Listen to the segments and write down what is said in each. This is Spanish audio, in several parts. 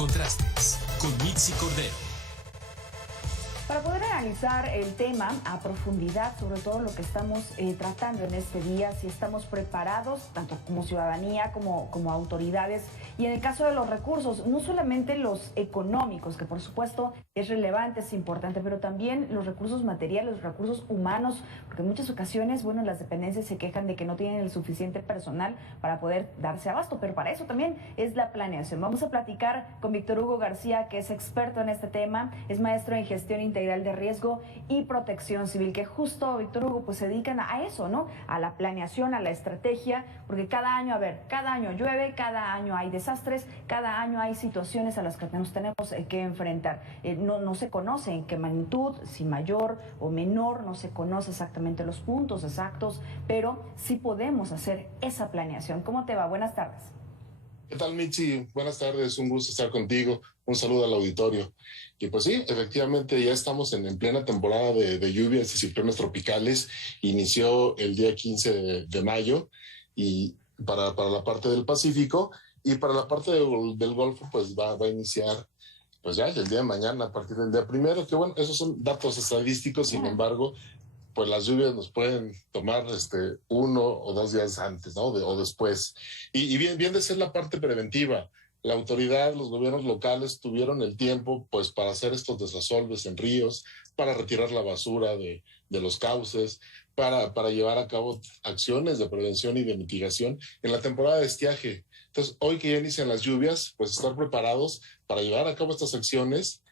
contrastes con Mitzi Cordero. Para poder analizar el tema a profundidad, sobre todo lo que estamos tratando en este día, si estamos preparados, tanto como ciudadanía como autoridades, y en el caso de los recursos, no solamente los económicos, que por supuesto es relevante, es importante, pero también los recursos materiales, los recursos humanos, porque en muchas ocasiones, bueno, las dependencias se quejan de que no tienen el suficiente personal para poder darse abasto, pero para eso también es la planeación. Vamos a platicar con Víctor Hugo García, que es experto en este tema, es maestro en gestión integral de riesgo y protección civil, que justo, Víctor Hugo, pues se dedican a eso, ¿no? A la planeación, a la estrategia, porque cada año, cada año llueve, cada año hay desastres, cada año hay situaciones a las que nos tenemos que enfrentar. No se conoce en qué magnitud, si mayor o menor, no se conoce exactamente los puntos exactos, pero sí podemos hacer esa planeación. ¿Cómo te va? Buenas tardes. ¿Qué tal, Mitzi? Buenas tardes, un gusto estar contigo. Un saludo al auditorio. Y pues sí, efectivamente ya estamos en plena temporada de lluvias y ciclones tropicales. Inició el día 15 de mayo y para la parte del Pacífico, y para la parte del Golfo pues va a iniciar pues ya el día de mañana, a partir del día primero, que bueno, esos son datos estadísticos, sin embargo, pues las lluvias nos pueden tomar 1 o 2 días antes, ¿no? O después. Y bien de ser la parte preventiva. La autoridad, los gobiernos locales tuvieron el tiempo pues para hacer estos desasolves en ríos, para retirar la basura de los cauces, para llevar a cabo acciones de prevención y de mitigación en la temporada de estiaje. Entonces, hoy que ya inician las lluvias, pues estar preparados para llevar a cabo estas acciones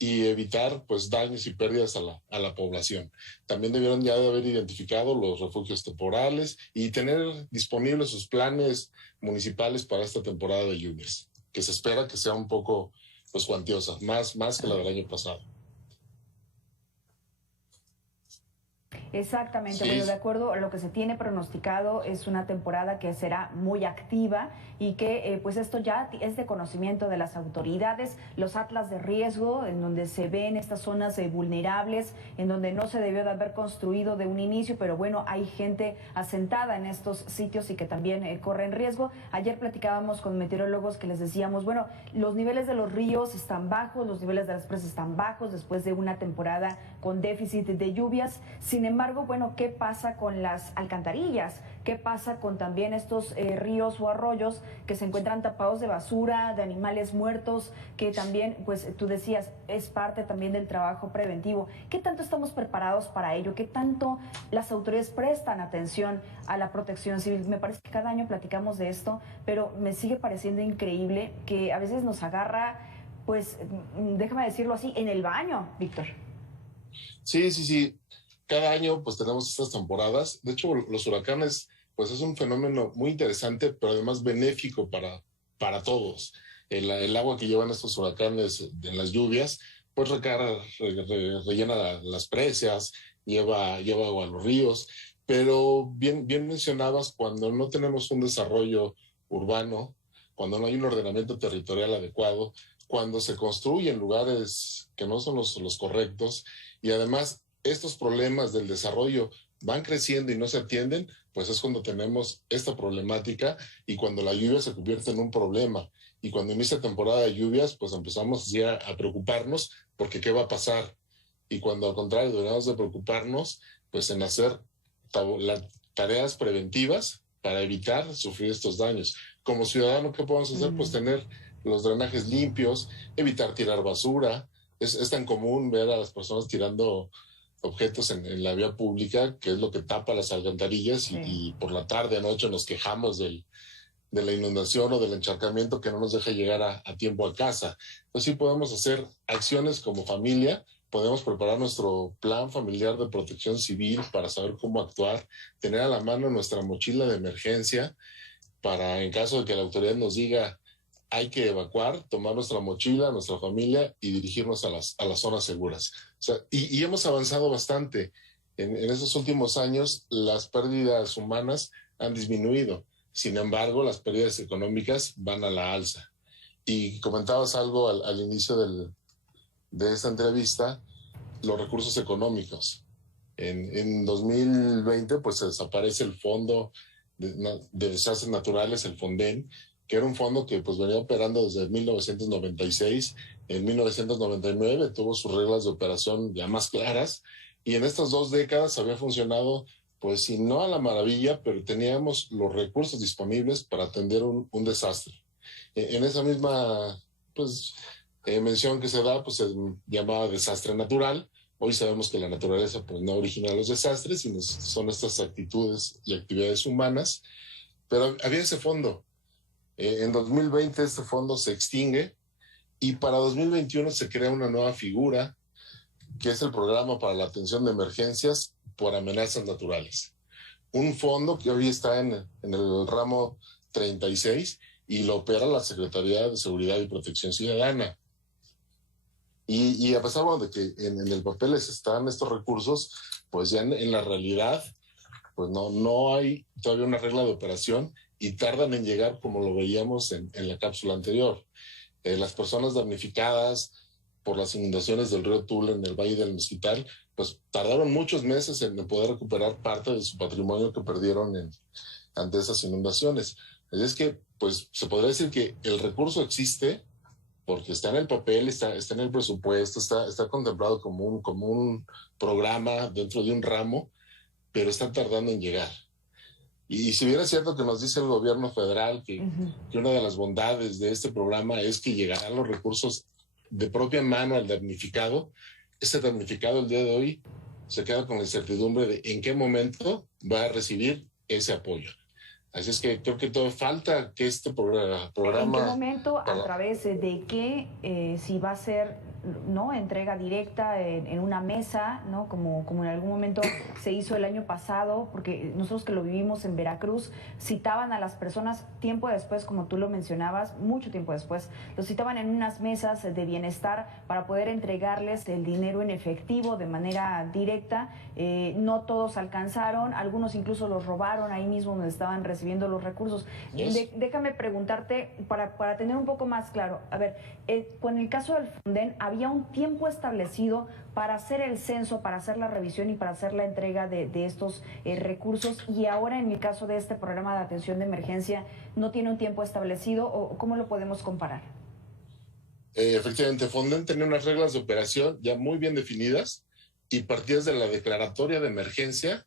y evitar pues daños y pérdidas a la población. También debieron ya de haber identificado los refugios temporales y tener disponibles sus planes municipales para esta temporada de lluvias, que se espera que sea un poco pues cuantiosa, más que la del año pasado. Exactamente, Sí. Bueno, de acuerdo a lo que se tiene pronosticado, es una temporada que será muy activa y que pues esto ya es de conocimiento de las autoridades, los atlas de riesgo, en donde se ven estas zonas vulnerables, en donde no se debió de haber construido de un inicio, pero bueno, hay gente asentada en estos sitios y que también corren riesgo. Ayer platicábamos con meteorólogos que les decíamos, bueno, los niveles de los ríos están bajos, los niveles de las presas están bajos después de una temporada con déficit de lluvias. Sin embargo, bueno, ¿qué pasa con las alcantarillas? ¿Qué pasa con también estos ríos o arroyos que se encuentran tapados de basura, de animales muertos, que también, pues tú decías, es parte también del trabajo preventivo? ¿Qué tanto estamos preparados para ello? ¿Qué tanto las autoridades prestan atención a la protección civil? Me parece que cada año platicamos de esto, pero me sigue pareciendo increíble que a veces nos agarra, pues, déjame decirlo así, en el baño, Víctor. Sí. Cada año pues tenemos estas temporadas. De hecho, los huracanes pues es un fenómeno muy interesante, pero además benéfico para todos. El agua que llevan estos huracanes en las lluvias pues rellena las presas, lleva agua a los ríos, pero bien mencionabas, cuando no tenemos un desarrollo urbano, cuando no hay un ordenamiento territorial adecuado, cuando se construyen lugares que no son los correctos, y además estos problemas del desarrollo van creciendo y no se atienden, pues es cuando tenemos esta problemática, y cuando la lluvia se convierte en un problema. Y cuando inicia temporada de lluvias, pues empezamos ya a preocuparnos porque qué va a pasar. Y cuando al contrario deberíamos de preocuparnos, pues en hacer tareas preventivas para evitar sufrir estos daños. Como ciudadano, ¿qué podemos hacer? Pues tener los drenajes limpios, evitar tirar basura. Es tan común ver a las personas tirando objetos en la vía pública, que es lo que tapa las alcantarillas, y por la tarde, noche nos quejamos de la inundación o del encharcamiento que no nos deja llegar a tiempo a casa. Entonces sí podemos hacer acciones como familia, podemos preparar nuestro plan familiar de protección civil para saber cómo actuar, tener a la mano nuestra mochila de emergencia para, en caso de que la autoridad nos diga hay que evacuar, tomar nuestra mochila, nuestra familia y dirigirnos a las zonas seguras. O sea, y hemos avanzado bastante. En estos últimos años las pérdidas humanas han disminuido. Sin embargo, las pérdidas económicas van a la alza. Y comentabas algo al inicio de esta entrevista, los recursos económicos. En 2020 pues se desaparece el Fondo de Desastres Naturales, el FONDEN, que era un fondo que pues venía operando desde 1996. En 1999 tuvo sus reglas de operación ya más claras, y en estas 2 décadas había funcionado, pues si no a la maravilla, pero teníamos los recursos disponibles para atender un desastre. En esa misma pues, mención que se da, pues se llamaba desastre natural. Hoy sabemos que la naturaleza pues, no origina los desastres, sino son estas actitudes y actividades humanas, pero había ese fondo. En 2020 este fondo se extingue y para 2021 se crea una nueva figura, que es el Programa para la Atención de Emergencias por Amenazas Naturales. Un fondo que hoy está en el ramo 36 y lo opera la Secretaría de Seguridad y Protección Ciudadana. Y a pesar de que en el papel están estos recursos, pues ya en la realidad, pues no hay todavía una regla de operación y tardan en llegar, como lo veíamos en la cápsula anterior. Las personas damnificadas por las inundaciones del río Tula en el Valle del Mezquital, pues tardaron muchos meses en poder recuperar parte de su patrimonio que perdieron ante esas inundaciones. Es que, pues, se podría decir que el recurso existe porque está en el papel, está en el presupuesto, está contemplado como un programa dentro de un ramo, pero está tardando en llegar. Y si bien es cierto que nos dice el gobierno federal que una de las bondades de este programa es que llegarán los recursos de propia mano al damnificado, ese damnificado el día de hoy se queda con la incertidumbre de en qué momento va a recibir ese apoyo. Así es que creo que todo falta que este programa... ¿En qué momento, a través de qué, si va a ser, no, entrega directa en una mesa, ¿no? Como en algún momento se hizo el año pasado, porque nosotros que lo vivimos en Veracruz, citaban a las personas tiempo después, como tú lo mencionabas, mucho tiempo después, los citaban en unas mesas de bienestar para poder entregarles el dinero en efectivo de manera directa. No todos alcanzaron, algunos incluso los robaron ahí mismo donde estaban recibiendo los recursos. Déjame preguntarte, para tener un poco más claro, a ver, con el caso del Fonden, ¿había un tiempo establecido para hacer el censo, para hacer la revisión y para hacer la entrega de estos recursos? Y ahora, en el caso de este programa de atención de emergencia, ¿no tiene un tiempo establecido o cómo lo podemos comparar? Efectivamente, Fonden tenía unas reglas de operación ya muy bien definidas y partidas de la declaratoria de emergencia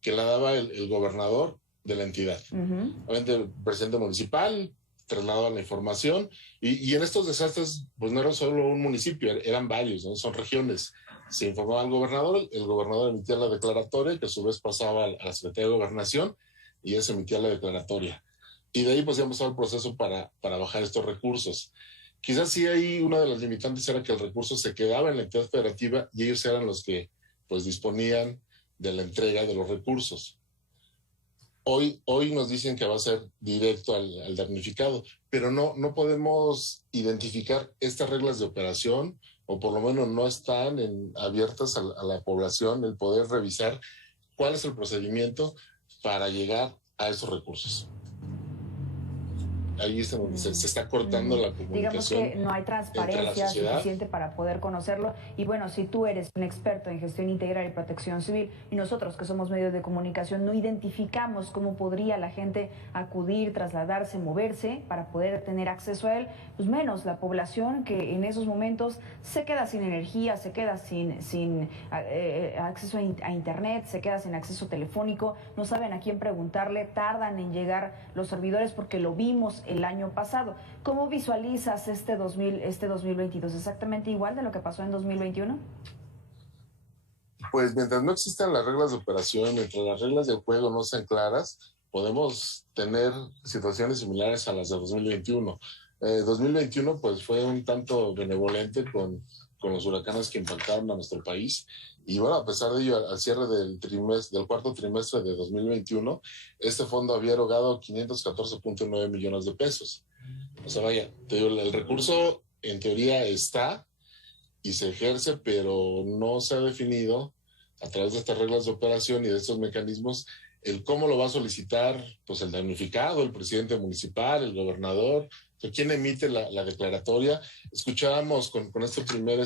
que la daba el gobernador de la entidad. Obviamente el presidente municipal trasladaba la información y en estos desastres pues no era solo un municipio, eran varios, ¿no? Son regiones. Se informaba al gobernador, el gobernador emitía la declaratoria que a su vez pasaba a la Secretaría de Gobernación y él se emitía la declaratoria. Y de ahí pues ya empezaba el proceso para bajar estos recursos. Quizás sí ahí una de las limitantes era que el recurso se quedaba en la entidad federativa y ellos eran los que pues disponían de la entrega de los recursos. Hoy nos dicen que va a ser directo al damnificado, pero no podemos identificar estas reglas de operación, o por lo menos no están abiertas a la población el poder revisar cuál es el procedimiento para llegar a esos recursos. Ahí es donde se está cortando la comunicación. Digamos que no hay transparencia suficiente para poder conocerlo. Y bueno, si tú eres un experto en gestión integral y protección civil y nosotros que somos medios de comunicación no identificamos cómo podría la gente acudir, trasladarse, moverse para poder tener acceso a él, pues menos la población que en esos momentos se queda sin energía, se queda sin acceso a internet, se queda sin acceso telefónico, no saben a quién preguntarle, tardan en llegar los servidores porque lo vimos el año pasado. ¿Cómo visualizas este 2022? ¿Exactamente igual de lo que pasó en 2021? Pues mientras no existan las reglas de operación, mientras las reglas del juego no sean claras, podemos tener situaciones similares a las de 2021. 2021 pues fue un tanto benevolente con los huracanes que impactaron a nuestro país. Y bueno, a pesar de ello, al cierre del cuarto trimestre de 2021, este fondo había erogado 514.9 millones de pesos. O sea, vaya, el recurso en teoría está y se ejerce, pero no se ha definido a través de estas reglas de operación y de estos mecanismos el cómo lo va a solicitar pues el damnificado, el presidente municipal, el gobernador, quién emite la declaratoria. Escuchábamos con este primer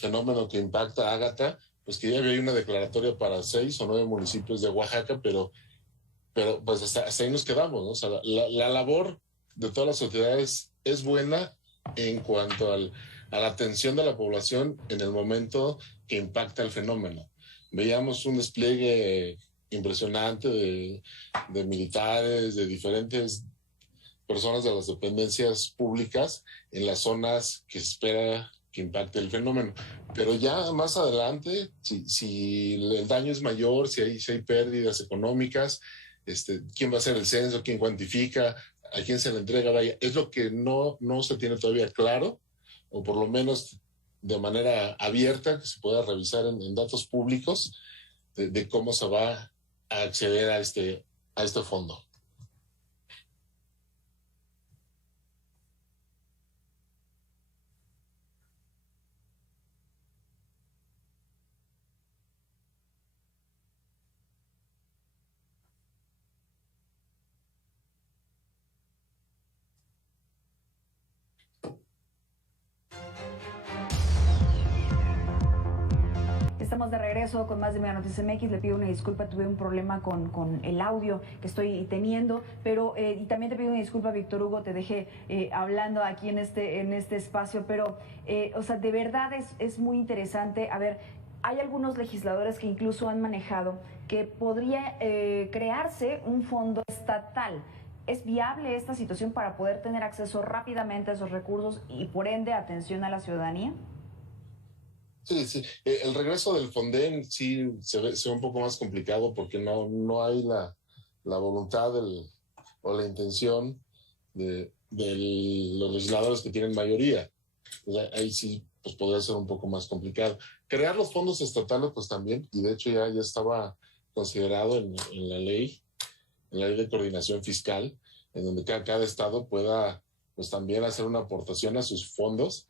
fenómeno que impacta a Ágata, pues que ya había una declaratoria para 6 o 9 municipios de Oaxaca, pero pero pues hasta ahí nos quedamos, ¿no? O sea, la labor de todas las sociedades es buena en cuanto a la atención de la población en el momento que impacta el fenómeno. Veíamos un despliegue impresionante de militares, de diferentes personas de las dependencias públicas en las zonas que se espera que impacte el fenómeno. Pero ya más adelante, si el daño es mayor, si hay pérdidas económicas, quién va a hacer el censo, quién cuantifica, a quién se le entrega, vaya, es lo que no se tiene todavía claro, o por lo menos de manera abierta, que se pueda revisar en datos públicos de cómo se va a acceder a este fondo. Estamos de regreso con más de Mega Noticias MX. Le pido una disculpa, tuve un problema con el audio que estoy teniendo, pero y también te pido una disculpa, Víctor Hugo, te dejé hablando aquí en este espacio, pero o sea, de verdad es muy interesante. A ver, hay algunos legisladores que incluso han manejado que podría crearse un fondo estatal. ¿Es viable esta situación para poder tener acceso rápidamente a esos recursos y por ende atención a la ciudadanía? Sí. El regreso del Fonden sí se ve un poco más complicado porque no hay la voluntad o la intención de los legisladores que tienen mayoría. O sea, ahí sí pues podría ser un poco más complicado. Crear los fondos estatales pues también, y de hecho ya estaba considerado en la ley de coordinación fiscal, en donde cada estado pueda pues también hacer una aportación a sus fondos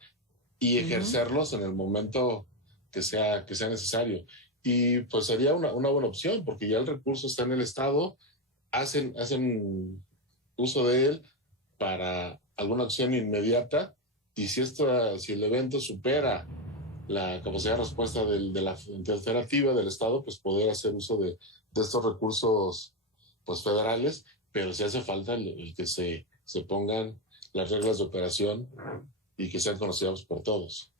y ejercerlos en el momento que sea necesario. Y pues sería una buena opción, porque ya el recurso está en el Estado, hacen uso de él para alguna acción inmediata, y si el evento supera la capacidad de respuesta de la entidad federativa del Estado, pues poder hacer uso de estos recursos pues federales, pero si hace falta el que se pongan las reglas de operación y que sean conocidos por todos.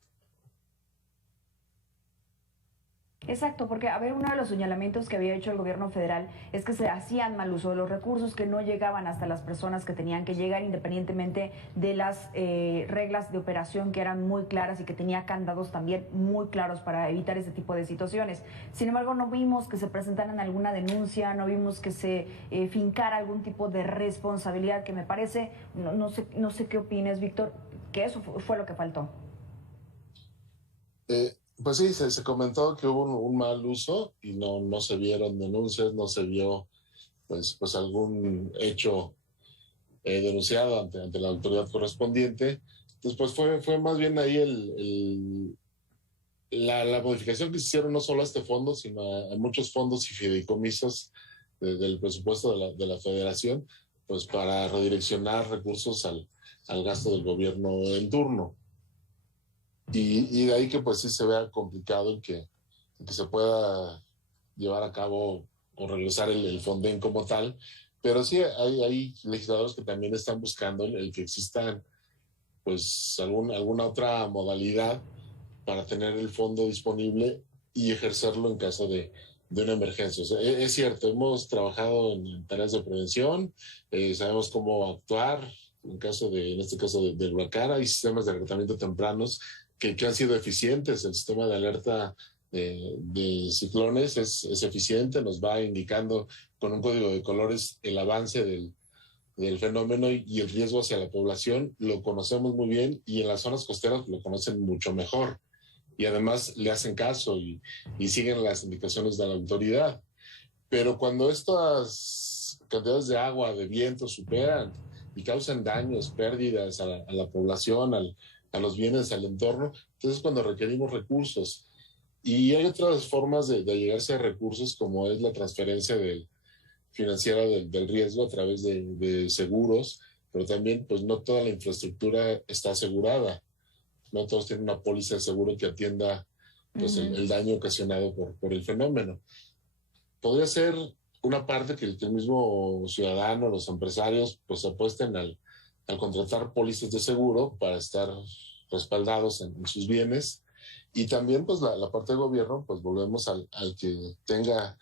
Exacto, porque a ver, uno de los señalamientos que había hecho el gobierno federal es que se hacían mal uso de los recursos, que no llegaban hasta las personas que tenían que llegar, independientemente de las reglas de operación que eran muy claras y que tenía candados también muy claros para evitar ese tipo de situaciones. Sin embargo, no vimos que se presentaran alguna denuncia, no vimos que se fincara algún tipo de responsabilidad, que me parece, no sé qué opinas, Víctor, que eso fue lo que faltó. Pues sí, se comentó que hubo un mal uso y no se vieron denuncias, no se vio pues algún hecho denunciado ante la autoridad correspondiente. Entonces, pues fue más bien ahí la modificación que se hicieron no solo a este fondo, sino a muchos fondos y fideicomisos del presupuesto de la federación, pues para redireccionar recursos al gasto del gobierno en turno. Y de ahí que pues sí se vea complicado el que se pueda llevar a cabo o regresar el Fonden como tal, pero sí hay legisladores que también están buscando el que existan pues alguna otra modalidad para tener el fondo disponible y ejercerlo en caso de una emergencia. O sea, es cierto, hemos trabajado en tareas de prevención, sabemos cómo actuar en este caso del huracán, hay sistemas de alertamiento tempranos que han sido eficientes. El sistema de alerta de ciclones es eficiente, nos va indicando con un código de colores el avance del fenómeno y el riesgo hacia la población. Lo conocemos muy bien y en las zonas costeras lo conocen mucho mejor. Y además le hacen caso y siguen las indicaciones de la autoridad. Pero cuando estas cantidades de agua, de viento superan y causan daños, pérdidas a la población, a los bienes, al entorno, entonces cuando requerimos recursos. Y hay otras formas de llegarse a recursos, como es la transferencia financiera del riesgo a través de seguros, pero también pues no toda la infraestructura está asegurada. No todos tienen una póliza de seguro que atienda pues el daño ocasionado por el fenómeno. Podría ser una parte que el mismo ciudadano, los empresarios, pues apuesten al contratar pólizas de seguro para estar respaldados en sus bienes. Y también, pues, la parte del gobierno, pues volvemos al que tenga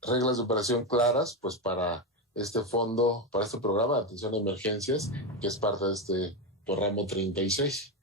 reglas de operación claras, pues para este fondo, para este programa de atención a emergencias, que es parte de este ramo 36.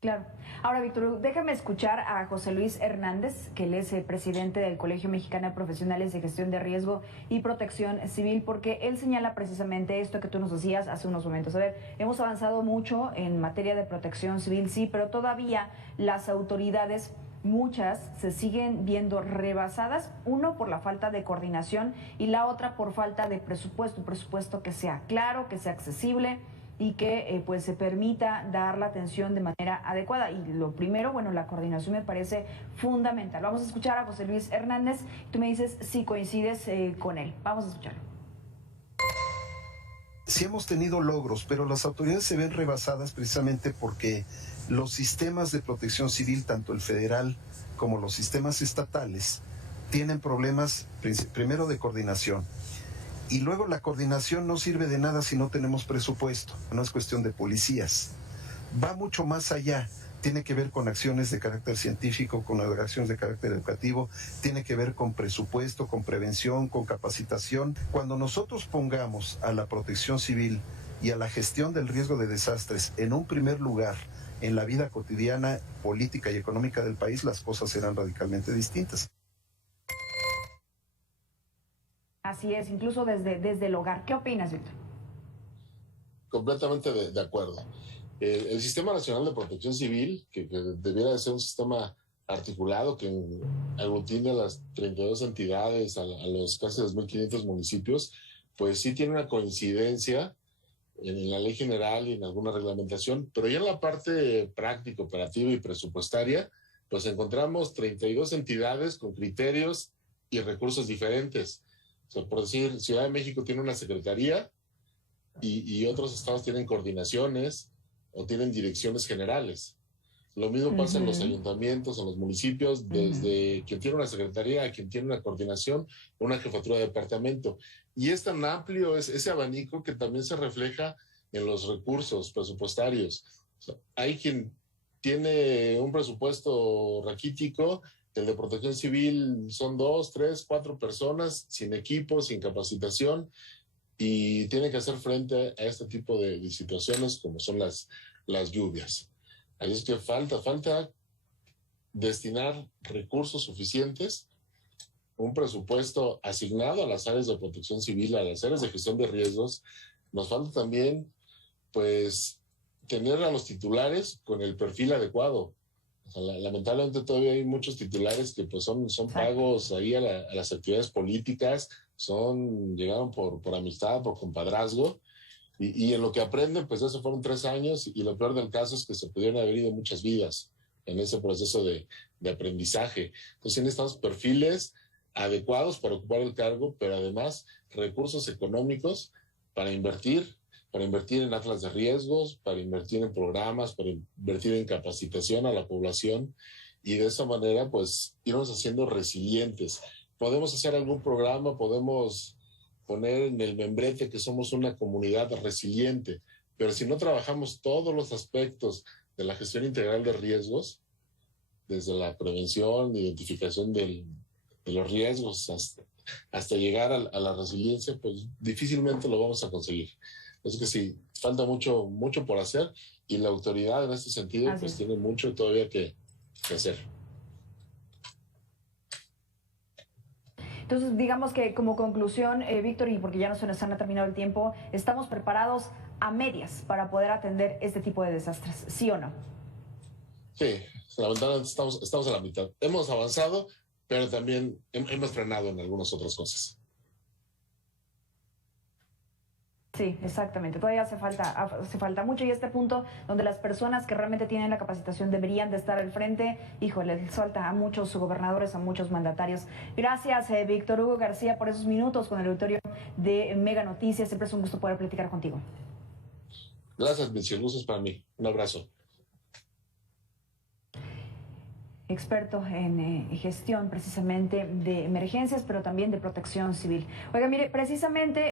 Claro. Ahora, Víctor, déjame escuchar a José Luis Hernández, que él es el presidente del Colegio Mexicano de Profesionales de Gestión de Riesgo y Protección Civil, porque él señala precisamente esto que tú nos decías hace unos momentos. A ver, hemos avanzado mucho en materia de protección civil, sí, pero todavía las autoridades, muchas, se siguen viendo rebasadas, uno por la falta de coordinación y la otra por falta de presupuesto, un presupuesto que sea claro, que sea accesible y que pues se permita dar la atención de manera adecuada. Y lo primero, bueno, la coordinación me parece fundamental. Vamos a escuchar a José Luis Hernández. Tú me dices si coincides con él. Vamos a escucharlo. Sí hemos tenido logros, pero las autoridades se ven rebasadas precisamente porque los sistemas de protección civil, tanto el federal como los sistemas estatales, tienen problemas primero de coordinación. Y luego la coordinación no sirve de nada si no tenemos presupuesto, no es cuestión de policías. Va mucho más allá, tiene que ver con acciones de carácter científico, con acciones de carácter educativo, tiene que ver con presupuesto, con prevención, con capacitación. Cuando nosotros pongamos a la protección civil y a la gestión del riesgo de desastres en un primer lugar en la vida cotidiana, política y económica del país, las cosas serán radicalmente distintas. Así es, incluso desde el hogar. ¿Qué opinas, Víctor? Completamente de acuerdo. El Sistema Nacional de Protección Civil, que debiera de ser un sistema articulado que aglutine a las 32 entidades, a los casi 2.500 municipios, pues sí tiene una coincidencia en la ley general y en alguna reglamentación, pero ya en la parte práctica, operativa y presupuestaria, pues encontramos 32 entidades con criterios y recursos diferentes. O sea, por decir, Ciudad de México tiene una secretaría y otros estados tienen coordinaciones o tienen direcciones generales. Lo mismo pasa en los ayuntamientos, en los municipios, desde quien tiene una secretaría a quien tiene una coordinación, una jefatura de departamento. Y es tan amplio ese abanico que también se refleja en los recursos presupuestarios. O sea, hay quien tiene un presupuesto raquítico. El de protección civil son 2, 3, 4 personas, sin equipo, sin capacitación, y tienen que hacer frente a este tipo de situaciones como son las lluvias. Así es que falta destinar recursos suficientes, un presupuesto asignado a las áreas de protección civil, a las áreas de gestión de riesgos. Nos falta también, pues, tener a los titulares con el perfil adecuado. O sea, lamentablemente todavía hay muchos titulares que pues son pagos ahí a las actividades políticas, llegaron por amistad, por compadrazgo, y en lo que aprenden, pues eso fueron 3 años, y lo peor del caso es que se pudieron haber ido muchas vidas en ese proceso de aprendizaje. Entonces necesitamos perfiles adecuados para ocupar el cargo, pero además recursos económicos para invertir en atlas de riesgos, para invertir en programas, para invertir en capacitación a la población, y de esa manera pues irnos haciendo resilientes. Podemos hacer algún programa, podemos poner en el membrete que somos una comunidad resiliente, pero si no trabajamos todos los aspectos de la gestión integral de riesgos, desde la prevención, identificación de los riesgos hasta llegar a la resiliencia, pues difícilmente lo vamos a conseguir. Es que sí, falta mucho por hacer, y la autoridad en este sentido pues tiene mucho todavía que hacer. Entonces, digamos que como conclusión, Víctor, y porque ya se nos ha terminado el tiempo, estamos preparados a medias para poder atender este tipo de desastres, ¿sí o no? Sí, lamentablemente estamos a la mitad. Hemos avanzado, pero también hemos frenado en algunas otras cosas. Sí, exactamente. Todavía hace falta mucho, y este punto donde las personas que realmente tienen la capacitación deberían de estar al frente, híjole, les falta a muchos gobernadores, a muchos mandatarios. Gracias, Víctor Hugo García, por esos minutos con el auditorio de Mega Noticias. Siempre es un gusto poder platicar contigo. Gracias, Mitzi. El gusto es para mí. Un abrazo. experto en gestión precisamente de emergencias, pero también de protección civil. Oiga, mire, precisamente